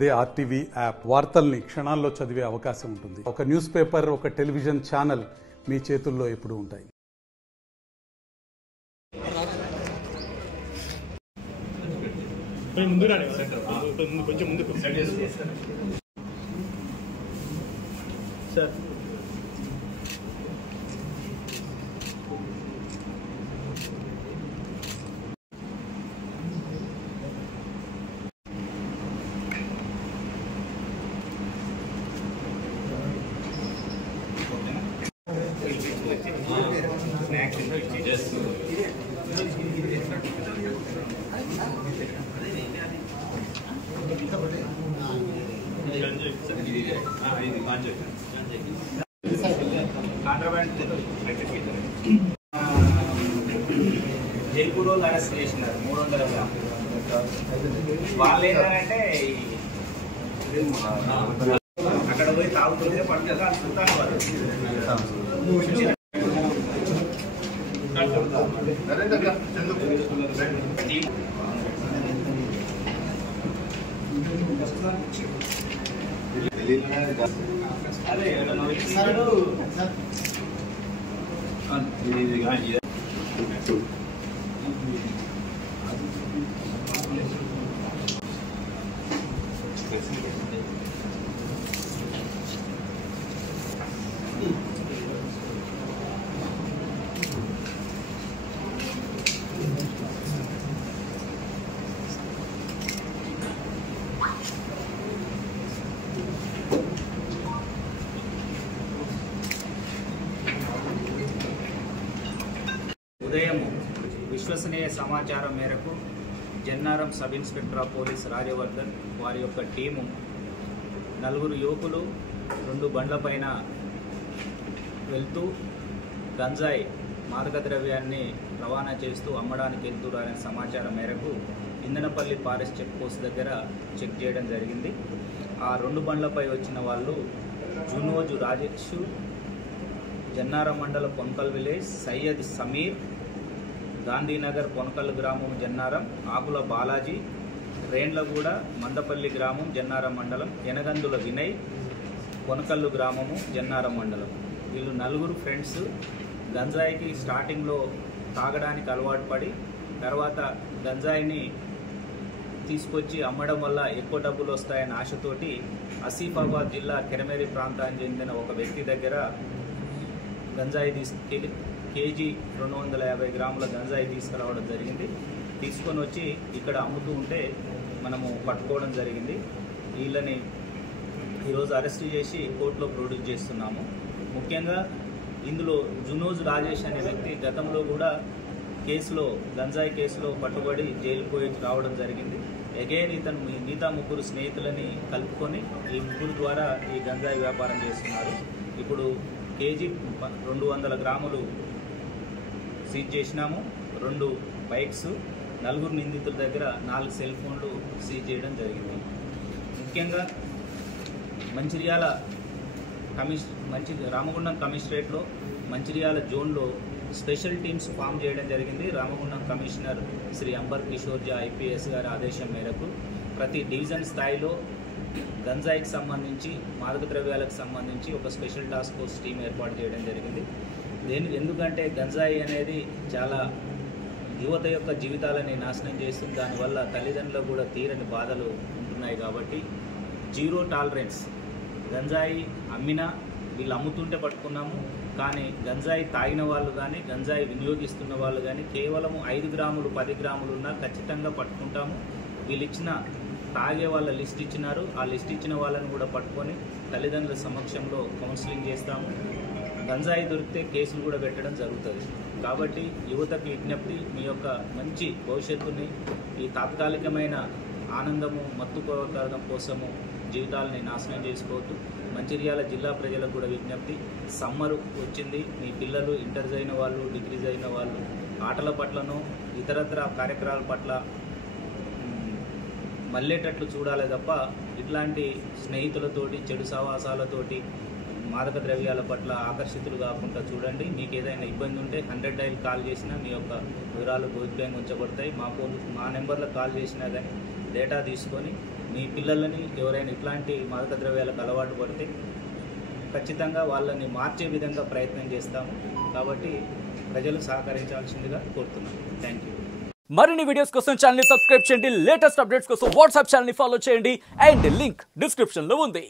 అదే RTV app వార్తల్ని క్షణాల్లో చదివే అవకాశం ఉంటుంది. ఒక న్యూస్ పేపర్, ఒక టెలివిజన్ ఛానల్ మీ చేతుల్లో ఎప్పుడూ ఉంటాయి. జైపూర్ వాళ్ళు అరెస్ట్ చేసినారు 300 గ్రాములు. వాళ్ళు ఏంటంటే అక్కడ పోయి తాగుతుంటే పట్టుగా అనుకుంటాను వాళ్ళు. అదే ఉదయం విశ్వసనీయ సమాచారం మేరకు Jannaram sub inspector of police Rajavardhan వారి యొక్క టీము 4 యువకులు 2 బండ్లపైన వెళ్తూ గంజాయి మాదక ద్రవ్యాన్ని రవాణా చేస్తూ అమ్మడానికి వెళ్తున్నారనే సమాచారం మేరకు ఇందనపల్లి ఫారెస్ట్ చెక్ పోస్ట్ దగ్గర చెక్ చేయడం జరిగింది. ఆ 2 బండ్లపై వచ్చిన వాళ్ళు జునోజు రాజేష్, జన్నారం మండలం పొన్కల్ విలేజ్, సయ్యద్ సమీర్, గాంధీనగర్ పొనకల్ గ్రామం జన్నారం, ఆకుల బాలాజీ, రేండ్లగూడ మందపల్లి గ్రామం జన్నారం మండలం, ఎనగందుల వినయ్, పొనకల్లు గ్రామము జన్నారం మండలం. వీళ్ళు 4 ఫ్రెండ్స్ గంజాయికి స్టార్టింగ్లో తాగడానికి అలవాటు పడి తర్వాత గంజాయిని తీసుకొచ్చి అమ్మడం వల్ల ఎక్కువ డబ్బులు వస్తాయని ఆశతోటి ఆసిఫాబాద్ జిల్లా కెరమేరి ప్రాంతానికి చెందిన ఒక వ్యక్తి దగ్గర గంజాయి కేజీ 250 గ్రాముల గంజాయి తీసుకురావడం జరిగింది. తీసుకొని వచ్చి ఇక్కడ అమ్ముతూ ఉంటే మనము పట్టుకోవడం జరిగింది. వీళ్ళని ఈరోజు అరెస్ట్ చేసి కోర్టులో ప్రొడ్యూస్ చేస్తున్నాము. ముఖ్యంగా ఇందులో జునోజ్ రాజేష్ అనే వ్యక్తి గతంలో కూడా గంజాయి కేసులో పట్టుబడి జైలుకు పోయి రావడం జరిగింది. అగైన్ ఇతను మిగతా 3 స్నేహితులని కలుపుకొని ఈ 3 ద్వారా ఈ గంజాయి వ్యాపారం చేస్తున్నారు. ఇప్పుడు కేజీ 200 గ్రాములు సీజ్ చేసినాము. 2 బైక్స్, 4 నిందితుల దగ్గర 4 సెల్ ఫోన్లు సీజ్ చేయడం జరిగింది. ముఖ్యంగా రామగుండం కమిషనరేట్లో మంచిర్యాల జోన్లో స్పెషల్ టీమ్స్ ఫామ్ చేయడం జరిగింది. రామగుండం కమిషనర్ శ్రీ అంబర్ కిషోర్ జా ఐపీఎస్ గారి ఆదేశం మేరకు ప్రతి డివిజన్ స్థాయిలో గంజాయికి సంబంధించి, మాదక ద్రవ్యాలకు సంబంధించి ఒక స్పెషల్ టాస్క్ ఫోర్స్ టీం ఏర్పాటు చేయడం జరిగింది. ఎందుకంటే గంజాయి అనేది చాలా యువత యొక్క జీవితాలని నాశనం చేస్తుంది. దానివల్ల తల్లిదండ్రులకు కూడా తీరని బాధలు ఉంటున్నాయి. కాబట్టి జీరో టాలరెన్స్. గంజాయి అమ్మినా వీళ్ళు అమ్ముతుంటే పట్టుకున్నాము, కానీ గంజాయి తాగిన వాళ్ళు కానీ గంజాయి వినియోగిస్తున్న వాళ్ళు కానీ కేవలం 5 గ్రాములు 10 గ్రాములు ఉన్నా ఖచ్చితంగా పట్టుకుంటాము. వీళ్ళు ఇచ్చిన తాగే వాళ్ళ లిస్ట్ ఇచ్చినారు. ఆ లిస్ట్ ఇచ్చిన వాళ్ళని కూడా పట్టుకొని తల్లిదండ్రుల సమక్షంలో కౌన్సిలింగ్ చేస్తాము. గంజాయి దొరికితే కేసులు కూడా పెట్టడం జరుగుతుంది. కాబట్టి యువతకు విజ్ఞప్తి, మీ యొక్క మంచి భవిష్యత్తుని ఈ తాత్కాలికమైన ఆనందము మత్తుకోవడం కోసము జీవితాలని నాశనం చేసుకోవద్దు. మంచిర్యాల జిల్లా ప్రజలకు కూడా విజ్ఞప్తి, సమ్మరు వచ్చింది. మీ పిల్లలు ఇంటర్ అయిన వాళ్ళు, డిగ్రీస్ అయిన వాళ్ళు ఆటల పట్లను ఇతరత్ర కార్యక్రమాల పట్ల మళ్ళేటట్లు చూడాలి తప్ప ఇట్లాంటి స్నేహితులతోటి చెడు సహవాసాలతోటి మాదక ద్రవ్యాల పట్ల ఆకర్షితులు కాకుండా చూడండి. మీకు ఏదైనా ఇబ్బంది ఉంటే 100 డైల్ కాల్ చేసినా మీ యొక్క వివరాలు గోప్యంగా ఉంచబడతాయి. మా నెంబర్లో కాల్ చేసినా కానీ డేటా తీసుకొని మీ పిల్లలని ఎవరైనా ఇట్లాంటి మాదక ద్రవ్యాలకు అలవాటు పడితే ఖచ్చితంగా వాళ్ళని మార్చే విధంగా ప్రయత్నం చేస్తాము. కాబట్టి ప్రజలు సహకరించాల్సిందిగా కోరుతున్నాను. Thank you. మరిన్ని వీడియోస్ కోసం ఛానల్ ని సబ్స్క్రైబ్ చేయండి. లేటెస్ట్ అప్డేట్స్ కోసం వాట్సాప్ ఛానల్ ని ఫాలో చేయండి. అండ్ లింక్ డిస్క్రిప్షన్ లో ఉంది.